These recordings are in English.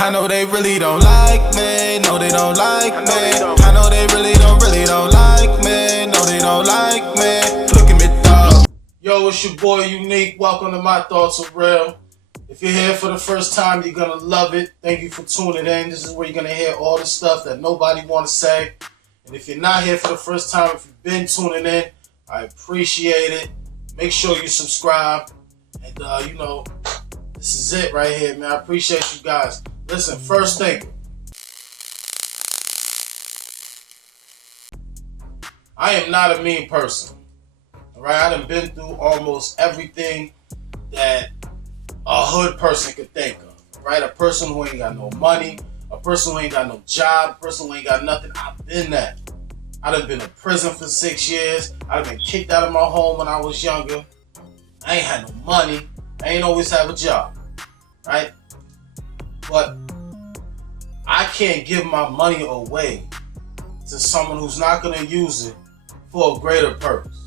I know they really don't like me, no they don't like me. I know they really don't like me, no they don't like me. Look at me, dog. Yo, it's your boy Unique. Welcome to My Thoughts Are Real. If you're here for the first time, you're gonna love it. Thank you for tuning in. This is where you're gonna hear all the stuff that nobody wanna say. And if you're not here for the first time, if you've been tuning in, I appreciate it. Make sure you subscribe. And this is it right here, man. I appreciate you guys. Listen, first thing. I am not a mean person. Alright, I done been through almost everything that a hood person could think of. Right? A person who ain't got no money, a person who ain't got no job, a person who ain't got nothing. I've been that. I done been in prison for 6 years. I've been kicked out of my home when I was younger. I ain't had no money. I ain't always have a job. Right? But I can't give my money away to someone who's not going to use it for a greater purpose.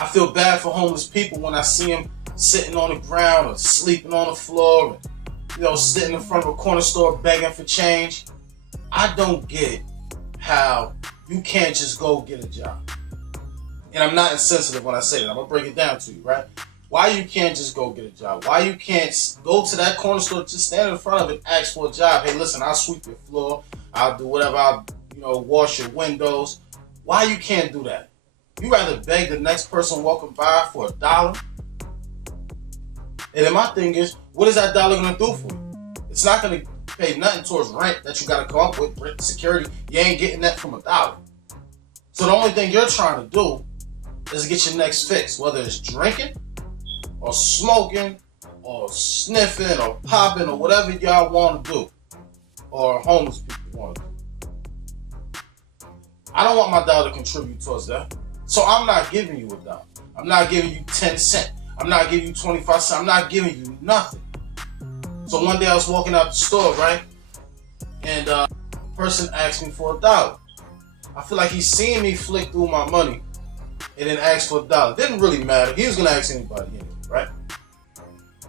I feel bad for homeless people when I see them sitting on the ground or sleeping on the floor, and, sitting in front of a corner store begging for change. I don't get how you can't just go get a job. And I'm not insensitive when I say that. I'm going to break it down to you, right? Why you can't just go get a job? Why you can't go to that corner store, just stand in front of it, ask for a job? Hey, listen, I'll sweep your floor. I'll do whatever. I'll, wash your windows. Why you can't do that? You rather beg the next person walking by for $1? And then my thing is, what is that dollar going to do for you? It's not going to pay nothing towards rent that you got to come up with, rent, security. You ain't getting that from $1. So the only thing you're trying to do is get your next fix, whether it's drinking, or smoking, or sniffing, or popping, or whatever y'all want to do, or homeless people want to do. I don't want my dollar to contribute towards that, so I'm not giving you $1. I'm not giving you 10 cents. I'm not giving you 25 cents. I'm not giving you nothing. So one day I was walking out the store, right, and a person asked me for $1. I feel like he's seeing me flick through my money and then asked for $1. Didn't really matter. He was gonna ask anybody anyway. Right?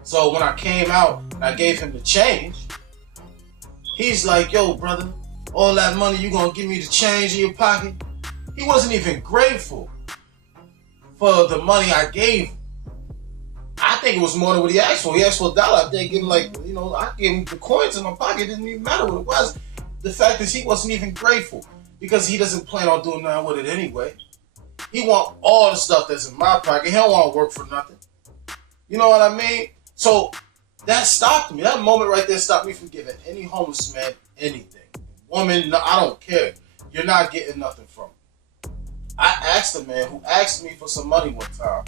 So when I came out and I gave him the change, he's like, yo, brother, all that money, you gonna give me the change in your pocket? He wasn't even grateful for the money I gave him. I think it was more than what he asked for. He asked for $1. I think give him I gave him the coins in my pocket. It didn't even matter what it was. The fact is he wasn't even grateful because he doesn't plan on doing nothing with it anyway. He want all the stuff that's in my pocket. He don't want to work for nothing. You know what I mean? So that stopped me. That moment right there stopped me from giving any homeless man anything. Woman, no, I don't care. You're not getting nothing from me. I asked a man who asked me for some money one time.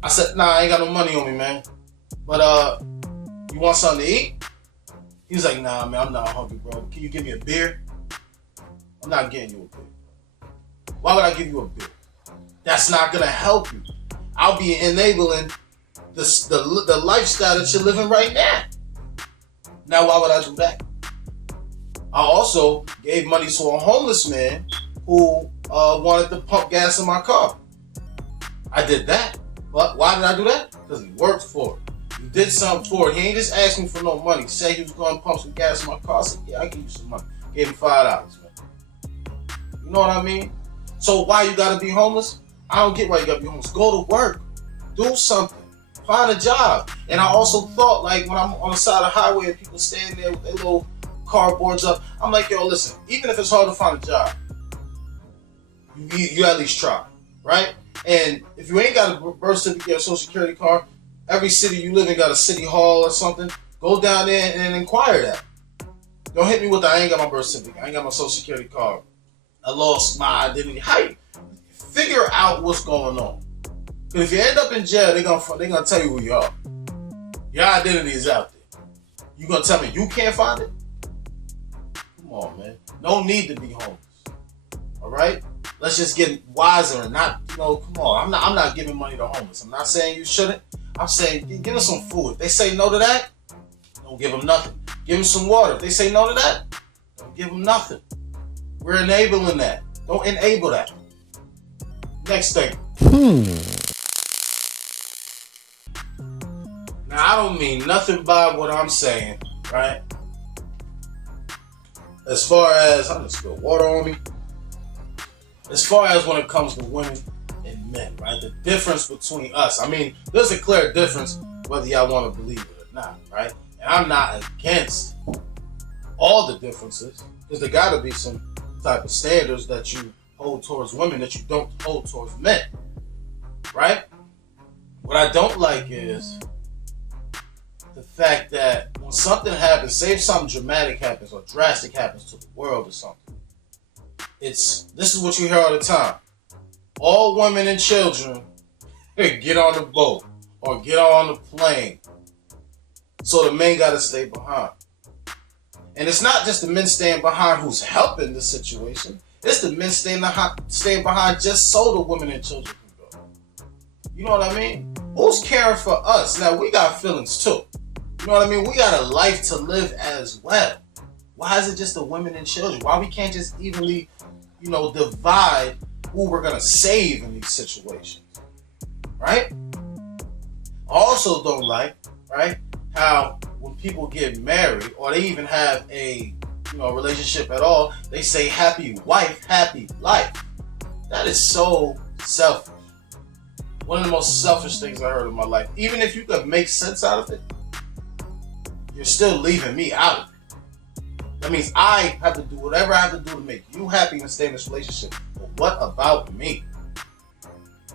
I said, nah, I ain't got no money on me, man. But you want something to eat? He was like, nah, man, I'm not hungry, bro. Can you give me a beer? I'm not getting you a beer. Why would I give you a beer? That's not gonna help you. I'll be enabling the lifestyle that you're living right now. Now, why would I do that? I also gave money to a homeless man who wanted to pump gas in my car. I did that. But why did I do that? Because he worked for it. He did something for it. He ain't just asking for no money. He said he was going to pump some gas in my car. I said, yeah, I'll give you some money. Gave him $5, man. You know what I mean? So why you got to be homeless? I don't get why you got to be homeless. Go to work. Do something. Find a job. And I also thought, like, when I'm on the side of the highway and people standing there with their little cardboards up, I'm like, yo, listen, even if it's hard to find a job, you at least try, right? And if you ain't got a birth certificate or social security card, every city you live in got a city hall or something. Go down there and inquire that. Don't hit me with I ain't got my birth certificate. I ain't got my social security card. I lost my identity. Figure out what's going on. Because if you end up in jail, they're gonna tell you who you are. Your identity is out there. You gonna tell me you can't find it? Come on, man. No need to be homeless. All right? Let's just get wiser and not, come on. I'm not giving money to homeless. I'm not saying you shouldn't. I'm saying give them some food. If they say no to that, don't give them nothing. Give them some water. If they say no to that, don't give them nothing. We're enabling that. Don't enable that. Next thing. Now, I don't mean nothing by what I'm saying, right? as far as, I just spilled water on me. As far as when it comes to women and men, right? The difference between us. I mean, there's a clear difference whether y'all want to believe it or not, right? And I'm not against all the differences, because there got to be some type of standards that you hold towards women that you don't hold towards men, right? What I don't like is the fact that when something happens, say if something dramatic happens or drastic happens to the world or something, this is what you hear all the time. All women and children get on the boat or get on the plane, so the men got to stay behind. And it's not just the men staying behind who's helping the situation. It's the men staying behind just so the women and children can go. You know what I mean? Who's caring for us? Now, we got feelings too. You know what I mean? We got a life to live as well. Why is it just the women and children? Why we can't just evenly, divide who we're going to save in these situations? Right? I also don't like, right, how when people get married or they even have a relationship at all, they say happy wife, happy life. That is so selfish. One of the most selfish things I heard in my life. Even if you could make sense out of it, you're still leaving me out of it. That means I have to do whatever I have to do to make you happy and stay in this relationship. But what about me?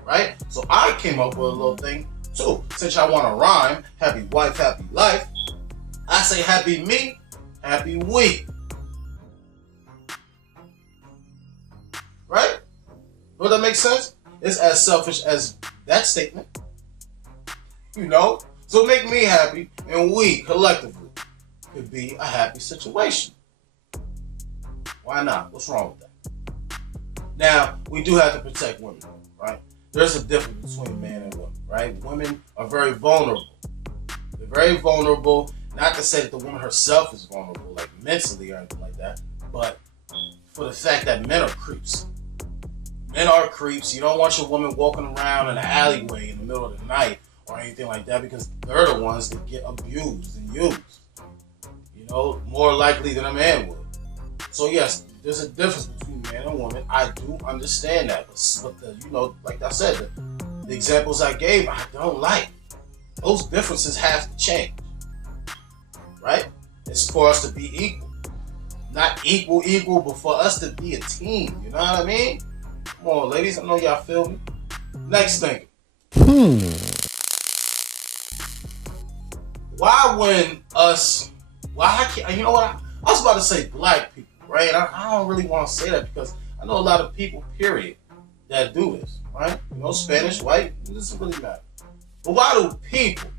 Right? So I came up with a little thing too. Since I want to rhyme, happy wife, happy life, I say happy me, happy we. Right? Does that make sense? It's as selfish as that statement. So make me happy and we collectively could be a happy situation. Why not? What's wrong with that? Now, we do have to protect women, right? There's a difference between man and woman, right? Women are very vulnerable. They're very vulnerable. Not to say that the woman herself is vulnerable, like mentally or anything like that, but for the fact that men are creeps. Men are creeps. You don't want your woman walking around in an alleyway in the middle of the night or anything like that, because they're the ones that get abused and used. More likely than a man would. So yes, there's a difference between man and woman. I do understand that, but like I said, the examples I gave, I don't like. Those differences have to change, right? It's for us to be equal, not equal, but for us to be a team. You know what I mean? Come on, ladies. I know y'all feel me. Next thing. You know what? I was about to say black people, right? I don't really want to say that because I know a lot of people, period, that do this, right? Spanish, white, it doesn't really matter. But why do people,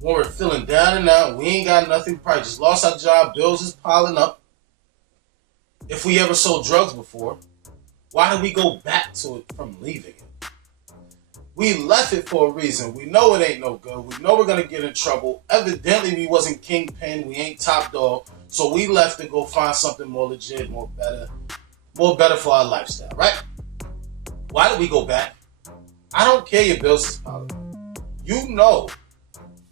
when we're feeling down and out, we ain't got nothing, probably just lost our job, bills is piling up. If we ever sold drugs before, why do we go back to it from leaving it? We left it for a reason. We know it ain't no good. We know we're going to get in trouble. Evidently, we wasn't kingpin. We ain't top dog. So we left to go find something more legit, more better for our lifestyle, right? Why do we go back? I don't care your bills is piling up. You know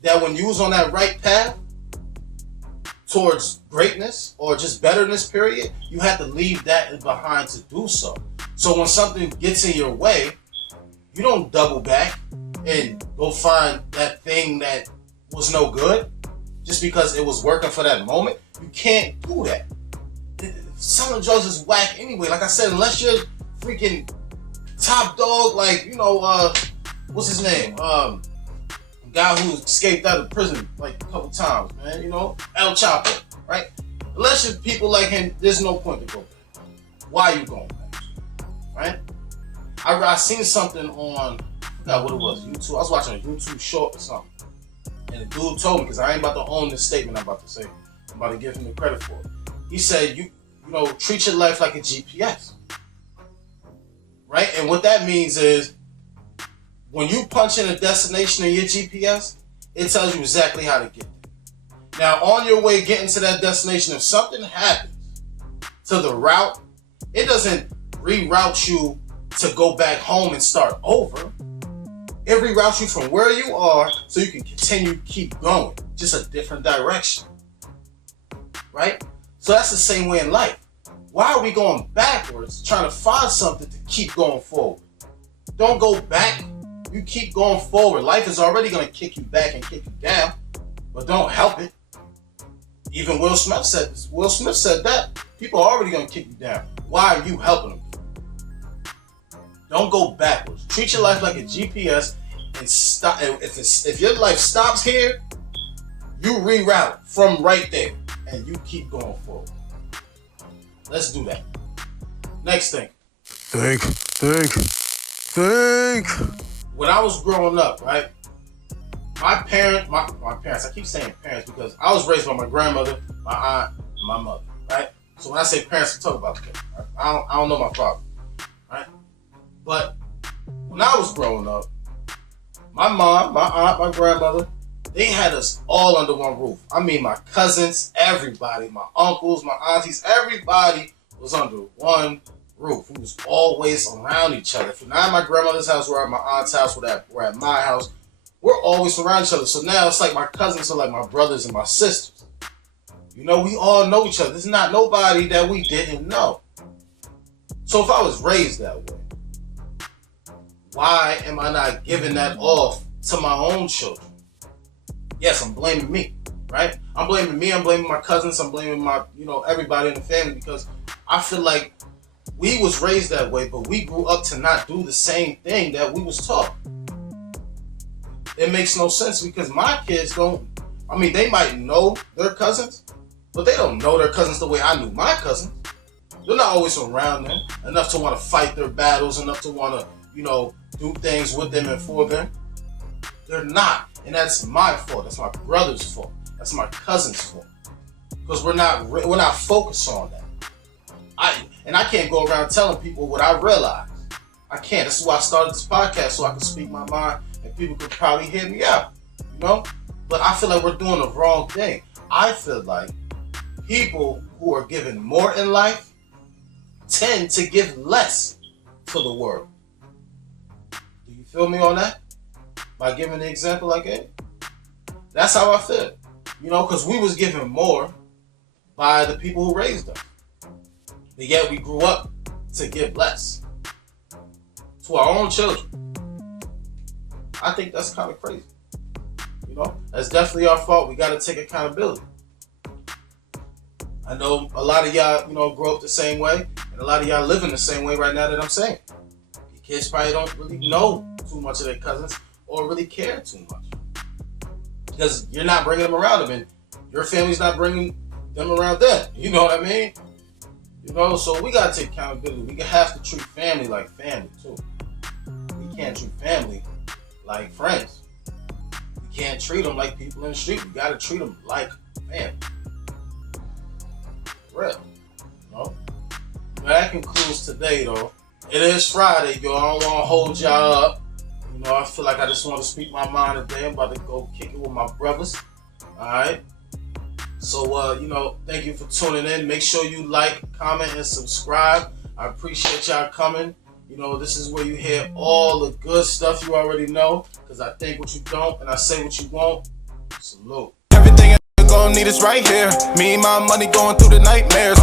that when you was on that right path towards greatness or just betterness, period, you had to leave that behind to do so. So when something gets in your way, you don't double back and go find that thing that was no good just because it was working for that moment. You can't do that. Selling drugs is whack anyway. Like I said, unless you're freaking top dog, like, what's his name? Guy who escaped out of prison like a couple times, man. El Chapo, right? Unless you're people like him, there's no point to go back. Why are you going back? Right? I seen something on, I forgot what it was, YouTube. I was watching a YouTube short or something. And the dude told me, because I ain't about to own this statement I'm about to say. I'm about to give him the credit for it. He said, treat your life like a GPS. Right? And what that means is, when you punch in a destination in your GPS, it tells you exactly how to get there. Now, on your way getting to that destination, if something happens to the route, it doesn't reroute you to go back home and start over. It reroutes you from where you are so you can keep going, just a different direction. Right? So that's the same way in life. Why are we going backwards trying to find something to keep going forward? Don't go back. You keep going forward. Life is already going to kick you back and kick you down, but don't help it. Even Will Smith said that. People are already going to kick you down. Why are you helping them? Don't go backwards. Treat your life like a GPS and stop. If your life stops here, you reroute from right there and you keep going forward. Let's do that. Next thing. Think. When I was growing up, right? My parents, I keep saying parents because I was raised by my grandmother, my aunt, and my mother, right? So when I say parents, I talk about them. Right? I don't know my father, right? But when I was growing up, my mom, my aunt, my grandmother, they had us all under one roof. I mean, my cousins, everybody, my uncles, my aunties, everybody was under one roof. We was always around each other. If we're not at my grandmother's house, we're at my aunt's house, we're at my house. We're always around each other. So now it's like my cousins are like my brothers and my sisters. You know, we all know each other. There's not nobody that we didn't know. So if I was raised that way, why am I not giving that off to my own children? Yes, I'm blaming me, right? I'm blaming me, I'm blaming my cousins, I'm blaming my, everybody in the family because I feel like we was raised that way, but we grew up to not do the same thing that we was taught. It makes no sense because my kids they might know their cousins, but they don't know their cousins the way I knew my cousins. They're not always around them enough to want to fight their battles, enough to want to, do things with them and for them. They're not. And that's my fault. That's my brother's fault. That's my cousin's fault. Because we're not focused on that. I can't go around telling people what I realize. I can't. This is why I started this podcast, so I can speak my mind and people could probably hear me out. But I feel like we're doing the wrong thing. I feel like people who are given more in life tend to give less for the world. Do you feel me on that? By giving the example I gave? That's how I feel. Because we was given more by the people who raised us. But yet we grew up to give less to our own children. I think that's kind of crazy. That's definitely our fault. We got to take accountability. I know a lot of y'all, grow up the same way, and a lot of y'all live in the same way right now that I'm saying. Your kids probably don't really know too much of their cousins or really care too much because you're not bringing them around them, and your family's not bringing them around them. You know what I mean? So we gotta take accountability. We have to treat family like family too. We can't treat family like friends. We can't treat them like people in the street. We gotta treat them like family. Real. That concludes today, though. It is Friday, yo. I don't want to hold y'all up. I feel like I just want to speak my mind today. I'm about to go kick it with my brothers. All right. So, thank you for tuning in. Make sure you like, comment, and subscribe. I appreciate y'all coming. This is where you hear all the good stuff you already know. Because I think what you don't and I say what you won't. Salute. Everything you're gonna need is right here. Me and my money going through the nightmares.